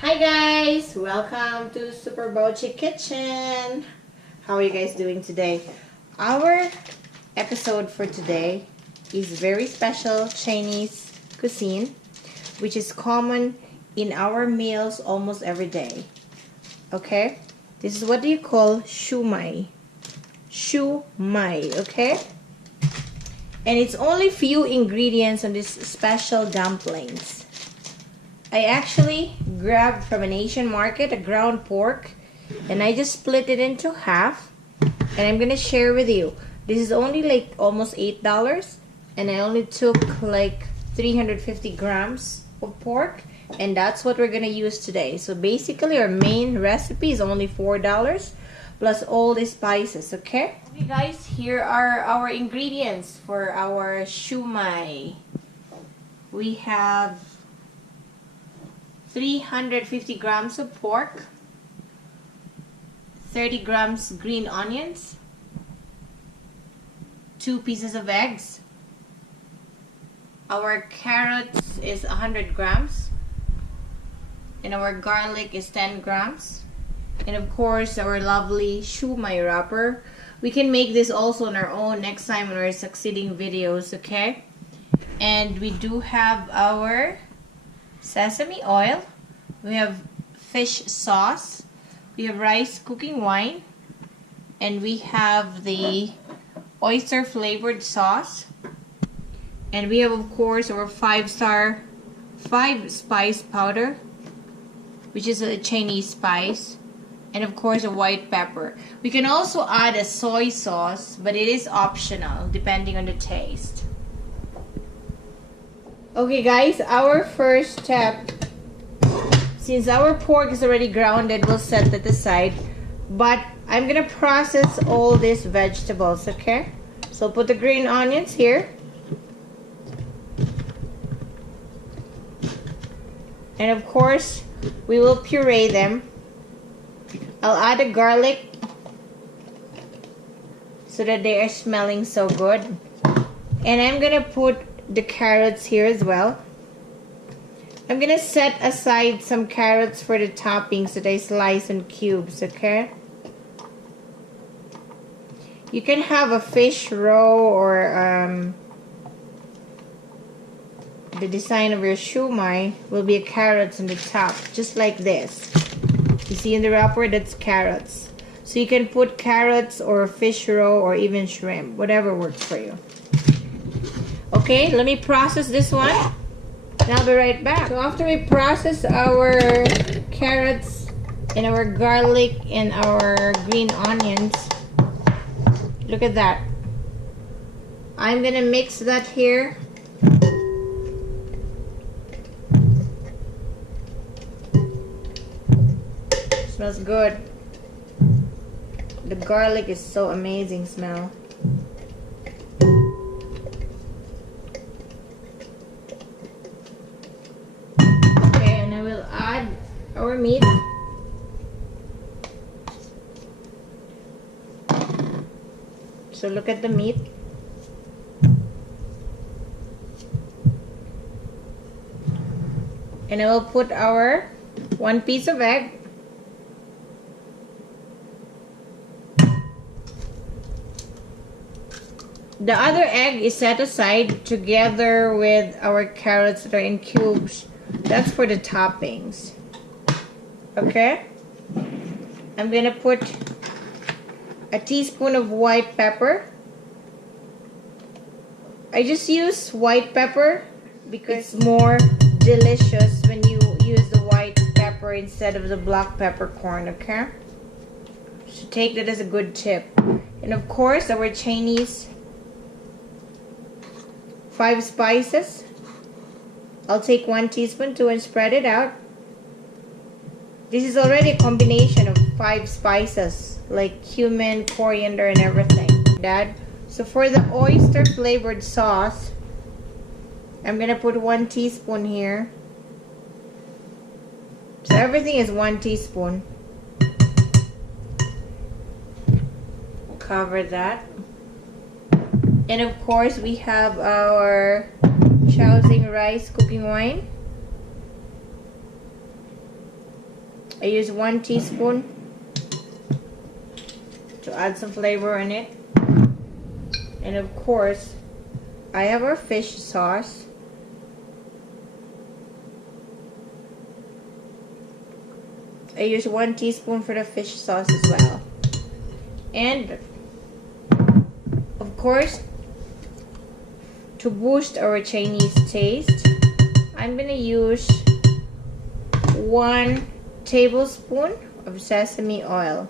Hi guys! Welcome to Super Bochi Kitchen! How are you guys doing today? Our episode for today is very special Chinese cuisine, which is common in our meals almost every day. Okay? This is what you call shumai. Shumai, okay? And it's only few ingredients on this special dumplings. I actually grabbed from an Asian market a ground pork and I just split it into half and I'm gonna share with you. This is only like almost $8 and I only took like 350 grams of pork and that's what we're gonna use today. So basically our main recipe is only $4 plus all the spices, okay? Okay guys, here are our ingredients for our shumai. We have 350 grams of pork, 30 grams green onions, 2 pieces of eggs. Our carrots is 100 grams, and our garlic is 10 grams. And of course, our lovely shumai wrapper. We can make this also on our own next time in our succeeding videos, okay? And we do have our sesame oil, we have fish sauce, we have rice cooking wine, and we have the oyster flavored sauce, and we have of course our 5 spice powder, which is a Chinese spice, and of course a white pepper. We can also add a soy sauce, but it is optional depending on the taste. Okay guys, our first step, since our pork is already grounded, we'll set that aside, but I'm gonna process all these vegetables, okay? So put the green onions here, and of course we will puree them. I'll add the garlic so that they are smelling so good, and I'm gonna put the carrots here as well. I'm gonna set aside some carrots for the toppings that I slice in cubes, okay? You can have a fish roe or the design of your shumai will be a carrots on the top, just like this. You see in the wrapper, that's carrots. So you can put carrots or a fish roe or even shrimp, whatever works for you. Okay, let me process this one and I'll be right back. So after we process our carrots and our garlic and our green onions, look at that. I'm gonna mix that here. Smells good. The garlic is so amazing smell. Our meat. So look at the meat. And I will put our 1 piece of egg. The other egg is set aside together with our carrots that are in cubes. That's for the toppings. Okay, I'm gonna put a teaspoon of white pepper. I just use white pepper because it's more delicious when you use the white pepper instead of the black peppercorn, okay? So take that as a good tip. And of course our Chinese 5 spices. I'll take 1 teaspoon too and spread it out. This is already a combination of 5 spices like cumin, coriander, and everything. So for the oyster flavored sauce, I'm gonna put 1 teaspoon here. So everything is 1 teaspoon. Cover that. And of course we have our shāo rice cooking wine. I use 1 teaspoon to add some flavor in it. And of course, I have our fish sauce. I use 1 teaspoon for the fish sauce as well. And of course, to boost our Chinese taste, I'm gonna use 1 tablespoon of sesame oil.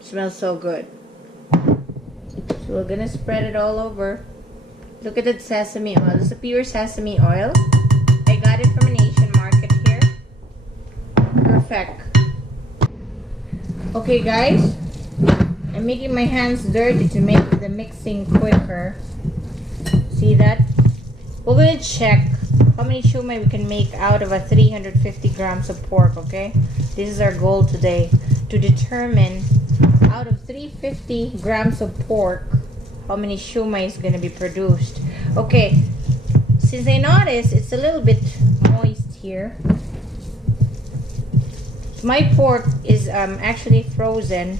Smells so good. So we're gonna spread it all over. Look at that sesame oil. This is a pure sesame oil. I got it from an Asian market here. Perfect. Okay guys, I'm making my hands dirty to make the mixing quicker. See that? We're gonna check how many shumai we can make out of a 350 grams of pork, okay? This is our goal today, to determine out of 350 grams of pork, how many shumai is gonna be produced. Okay, since I noticed it's a little bit moist here, my pork is actually frozen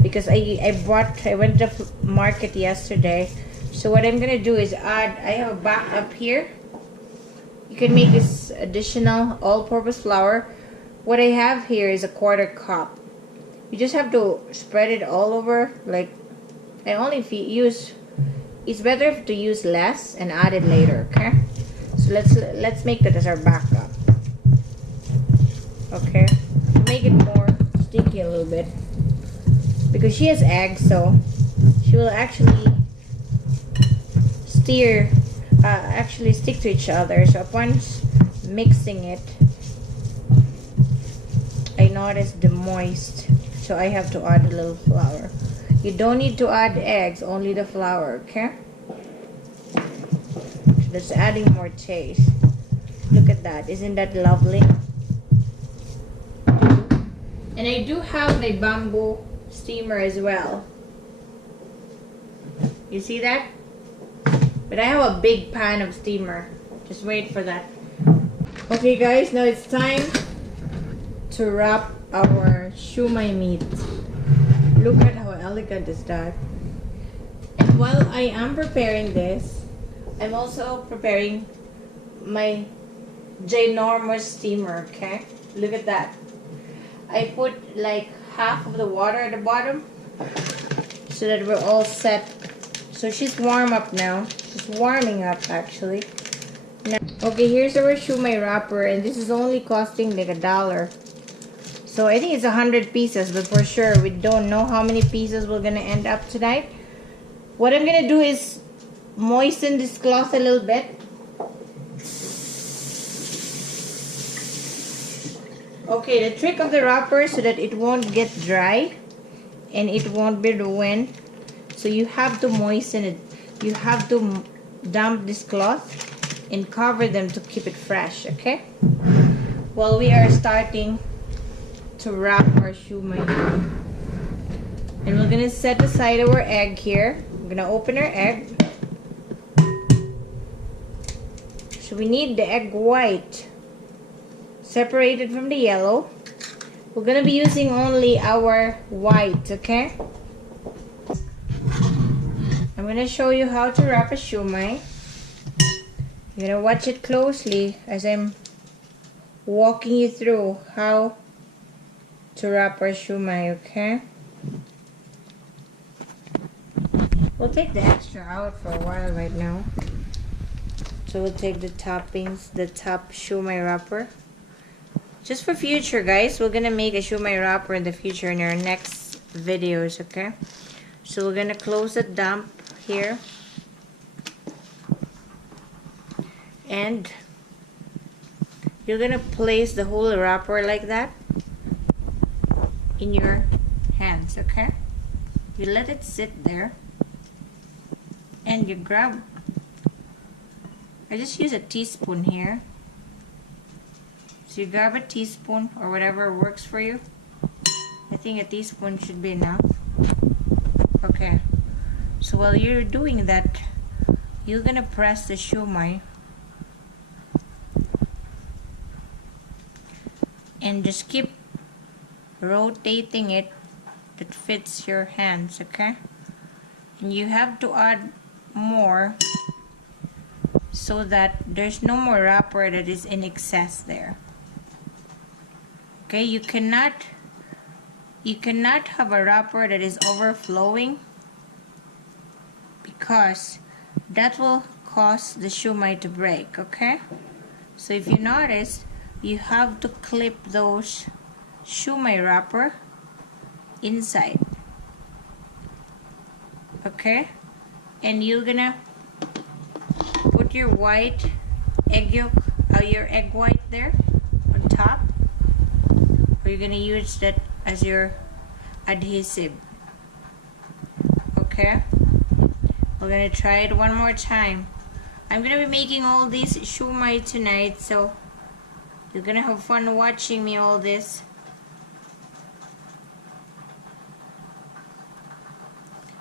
because I went to the market yesterday. So what I'm gonna do is add, I have a backup here. You can make this additional all-purpose flour. What I have here is a 1/4 cup. You just have to spread it all over. Like, I only use, it's better to use less and add it later, okay? So let's make that as our backup. Okay, make it more sticky a little bit because she has eggs, so she will actually stick to each other. So upon mixing it, I noticed the moist, so I have to add a little flour. You don't need to add eggs, only the flour, okay? So that's adding more taste. Look at that, isn't that lovely? And I do have my bamboo steamer as well. You see that? But I have a big pan of steamer. Just wait for that. Okay guys, now it's time to wrap our shumai meat. Look at how elegant is that. And while I am preparing this, I'm also preparing my ginormous steamer, okay? Look at that. I put like half of the water at the bottom so that we're all set. So she's warm up now. She's warming up actually. Now, okay, here's our shumai wrapper, and this is only costing like $1. So I think it's 100 pieces, but for sure we don't know how many pieces we're gonna end up tonight. What I'm gonna do is moisten this cloth a little bit. Okay, the trick of the wrapper so that it won't get dry and it won't be ruined. So you have to moisten it. You have to damp this cloth and cover them to keep it fresh, okay? Well, we are starting to wrap our shumai. And we're gonna set aside our egg here. We're gonna open our egg. So we need the egg white separated from the yellow. We're gonna be using only our white, okay? I'm gonna show you how to wrap a shumai. You're gonna watch it closely as I'm walking you through how to wrap our shumai, okay? We'll take the extra out for a while right now. So we'll take the toppings, the top shumai wrapper. Just for future, guys, we're gonna make a shumai wrapper in the future in our next videos, okay? So we're gonna close the dump here. And you're gonna place the whole wrapper like that in your hands, okay? You let it sit there and you grab, I just use a teaspoon here. So you grab a teaspoon or whatever works for you. I think a teaspoon should be enough. Okay. So while you're doing that, you're gonna press the shumai and just keep rotating it that fits your hands, okay? And you have to add more so that there's no more wrapper that is in excess there. Okay, you cannot have a wrapper that is overflowing, because that will cause the shumai to break, okay? So if you notice, you have to clip those shumai wrapper inside, okay? And you're gonna put your white egg yolk, your egg white there on top, or you're gonna use that as your adhesive, okay? We're gonna try it one more time. I'm gonna be making all these shumai tonight, so you're gonna have fun watching me all this.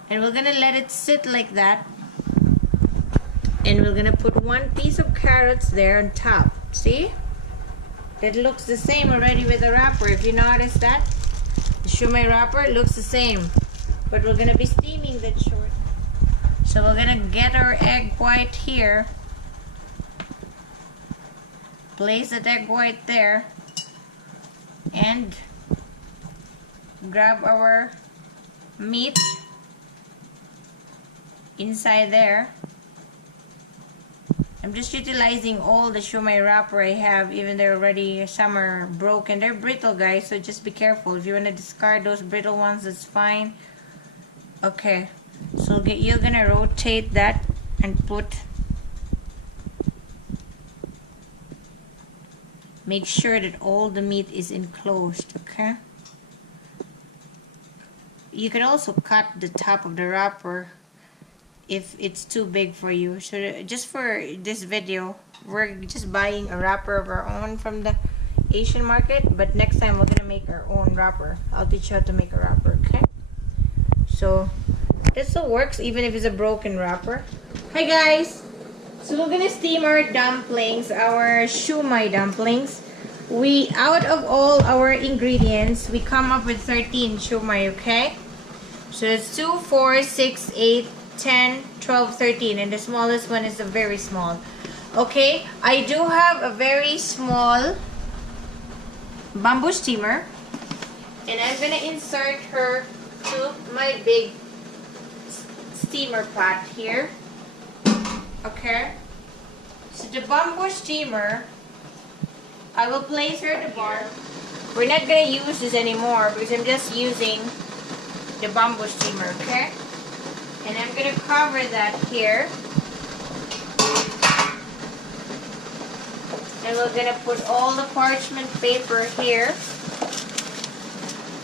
And we're gonna let it sit like that, and we're gonna put one piece of carrots there on top. See, it looks the same already with the wrapper. If you notice that, the shumai wrapper looks the same, but we're gonna be steaming that short. So we're gonna get our egg white here, place that egg white there, and grab our meat inside there. I'm just utilizing all the shumai wrapper I have, even they're already, some are broken. They're brittle, guys, so just be careful. If you want to discard those brittle ones, that's fine. Okay, so you're gonna rotate that and make sure that all the meat is enclosed, okay? You can also cut the top of the wrapper if it's too big for you. So just for this video, we're just buying a wrapper of our own from the Asian market, but next time we're gonna make our own wrapper. I'll teach you how to make a wrapper, okay? So this still works even if it's a broken wrapper. Hi guys! So we're gonna steam our dumplings, our shumai dumplings. Out of all our ingredients, we come up with 13 shumai, okay? So it's 2, 4, 6, 8, 10, 12, 13, and the smallest one is the very small. Okay, I do have a very small bamboo steamer, and I'm gonna insert her to my big steamer pot here. Okay, so the bamboo steamer, I will place her at the bar. We're not gonna use this anymore because I'm just using the bamboo steamer, okay? And I'm gonna cover that here. And we're gonna put all the parchment paper here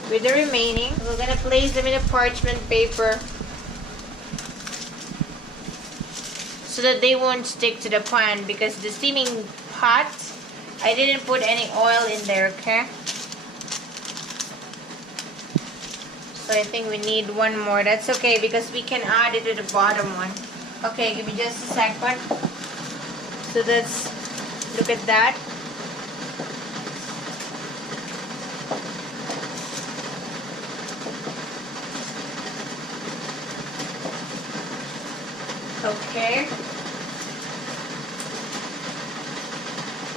with the remaining. We're gonna place them in the parchment paper so that they won't stick to the pan, because the steaming pot, I didn't put any oil in there, okay? So I think we need one more. That's okay, because we can add it to the bottom one. Okay, give me just a second. So let's look at that. Okay.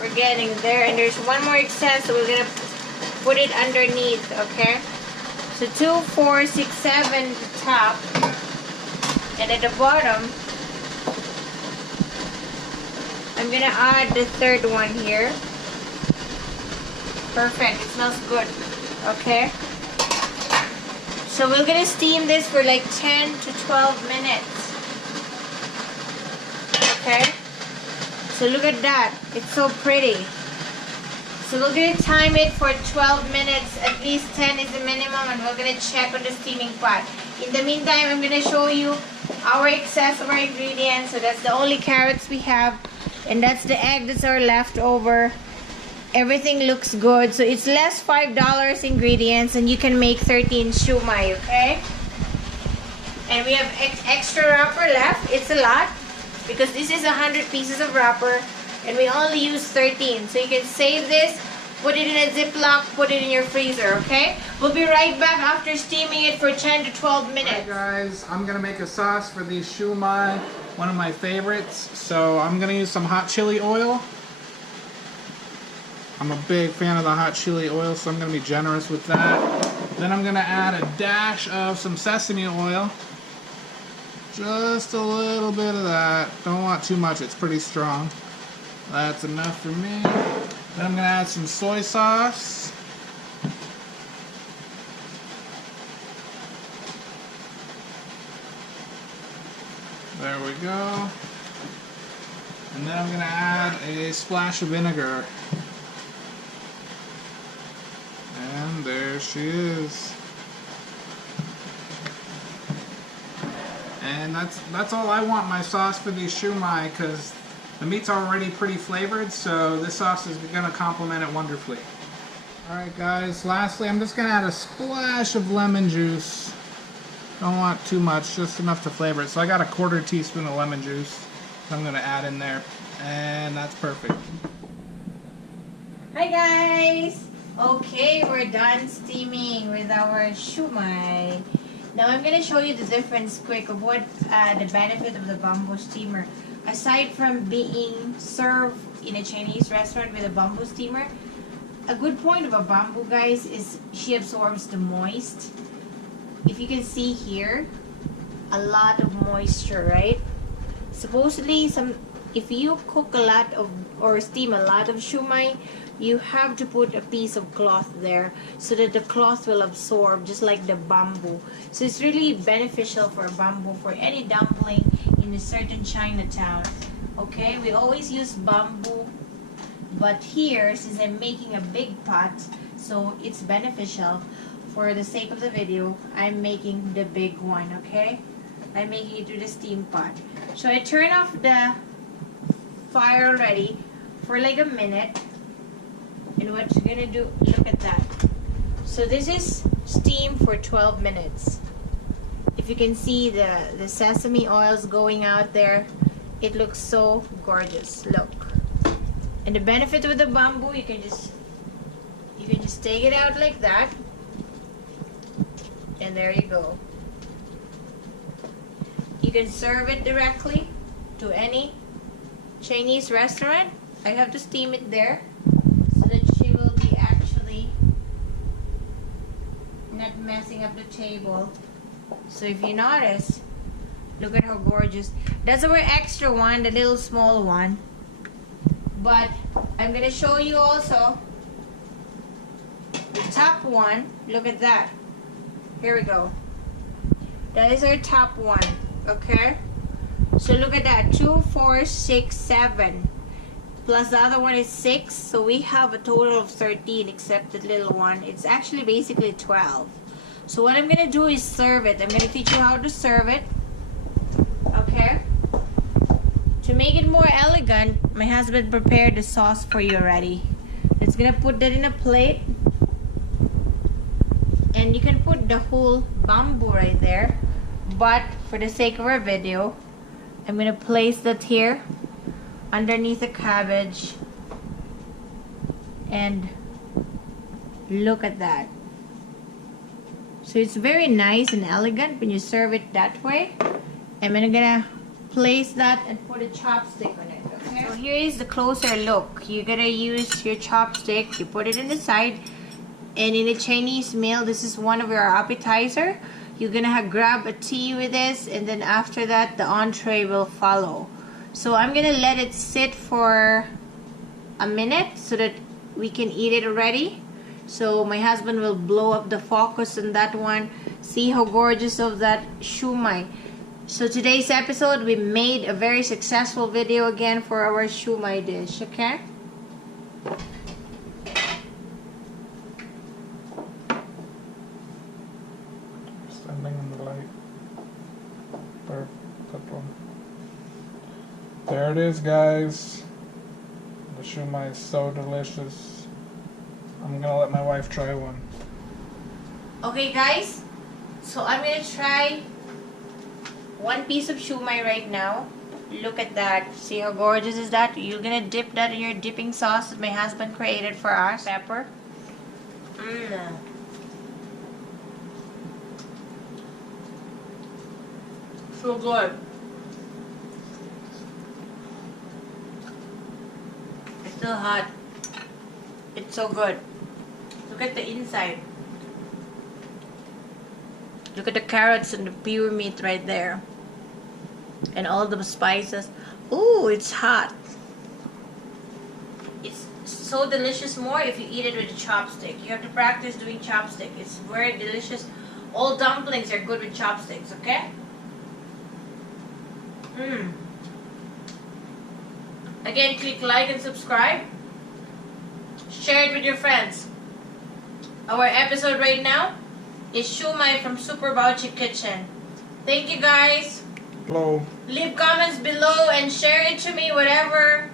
We're getting there, and there's one more excess, so we're gonna put it underneath, okay? So 2, 4, 6, 7 at the top, and at the bottom, I'm gonna add the third one here. Perfect, it smells good, okay? So we're gonna steam this for like 10 to 12 minutes, okay? So look at that, it's so pretty. So we're going to time it for 12 minutes, at least 10 is the minimum, and we're going to check on the steaming pot. In the meantime, I'm going to show you our excess of our ingredients. So that's the only carrots we have, and that's the egg that's our leftover. Everything looks good. So it's less $5 ingredients, and you can make 13 shumai, okay? And we have extra wrapper left. It's a lot, because this is 100 pieces of wrapper, and we only use 13. So you can save this put it in a Ziploc, put it in your freezer, okay? We'll be right back after steaming it for 10 to 12 minutes. Alright guys, I'm gonna make a sauce for these shumai, one of my favorites. So I'm gonna use some hot chili oil. I'm a big fan of the hot chili oil, so I'm gonna be generous with that. Then I'm gonna add a dash of some sesame oil. Just a little bit of that. Don't want too much, it's pretty strong. That's enough for me. Then I'm gonna add some soy sauce. There we go. And then I'm gonna add a splash of vinegar. And there she is. And that's all I want my sauce for these shumai, because the meat's already pretty flavored, so this sauce is gonna complement it wonderfully. Alright guys, lastly I'm just gonna add a splash of lemon juice. Don't want too much, just enough to flavor it. So I got a 1/4 teaspoon of lemon juice that I'm gonna add in there, and that's perfect. Hi guys! Okay, we're done steaming with our shumai. Now I'm gonna show you the difference quick of what the benefit of the bamboo steamer. Aside from being served in a Chinese restaurant with a bamboo steamer, a good point of a bamboo, guys, is she absorbs the moist. If you can see here, a lot of moisture, right? Supposedly, if you cook a lot of or steam a lot of shumai, you have to put a piece of cloth there so that the cloth will absorb, just like the bamboo. So it's really beneficial for bamboo for any dumpling in a certain Chinatown. Okay, we always use bamboo, but here, since I'm making a big pot, so it's beneficial. For the sake of the video, I'm making the big one, okay? I'm making it to the steam pot. So I turn off the fire already for like a minute. And what you're gonna do, look at that. So this is steam for 12 minutes. If you can see the sesame oils going out there, it looks so gorgeous. Look. And the benefit with the bamboo, you can just take it out like that. And there you go. You can serve it directly to any Chinese restaurant. I have to steam it there so that she will be actually not messing up the table. So if you notice, look at how gorgeous. That's our extra one, the little small one. But I'm gonna show you also the top one. Look at that. Here we go. That is our top one. Okay? So look at that. 2, 4, 6, 7. Plus the other one is 6. So we have a total of 13 except the little one. It's actually basically 12. So what I'm going to do is serve it. I'm going to teach you how to serve it. Okay? To make it more elegant, my husband prepared the sauce for you already. It's going to put that in a plate. And you can put the whole bamboo right there. But for the sake of our video, I'm going to place that here underneath the cabbage. And look at that. So it's very nice and elegant when you serve it that way. I'm going to place that and put a chopstick on it. Okay? So here is the closer look. You're going to use your chopstick. You put it in the side. And in a Chinese meal, this is one of your appetizer. You're gonna grab a tea with this, and then after that, the entree will follow. So I'm gonna let it sit for a minute so that we can eat it already. So my husband will blow up the focus on that one. See how gorgeous of that shumai. So today's episode, we made a very successful video again for our shumai dish. Okay. Standing on the light. Perfect one. There it is, guys. The shumai is so delicious. I'm gonna let my wife try one. Okay, guys. So I'm gonna try one piece of shumai right now. Look at that. See how gorgeous is that? You're gonna dip that in your dipping sauce that my husband created for us. Pepper. Mmm. So good. It's still hot. It's so good. Look at the inside. Look at the carrots and the pure meat right there. And all the spices. Ooh, it's hot. It's so delicious more if you eat it with a chopstick. You have to practice doing chopstick. It's very delicious. All dumplings are good with chopsticks, okay? Mmm. Again, click like and subscribe. Share it with your friends. Our episode right now is Shumai from Super Bauchi Kitchen. Thank you guys. Hello. Leave comments below and share it to me, whatever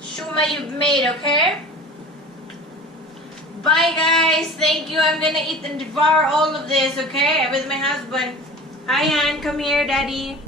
Shumai you've made, okay? Bye guys. Thank you. I'm gonna eat and devour all of this, okay? With my husband. Hi Han, come here, Daddy.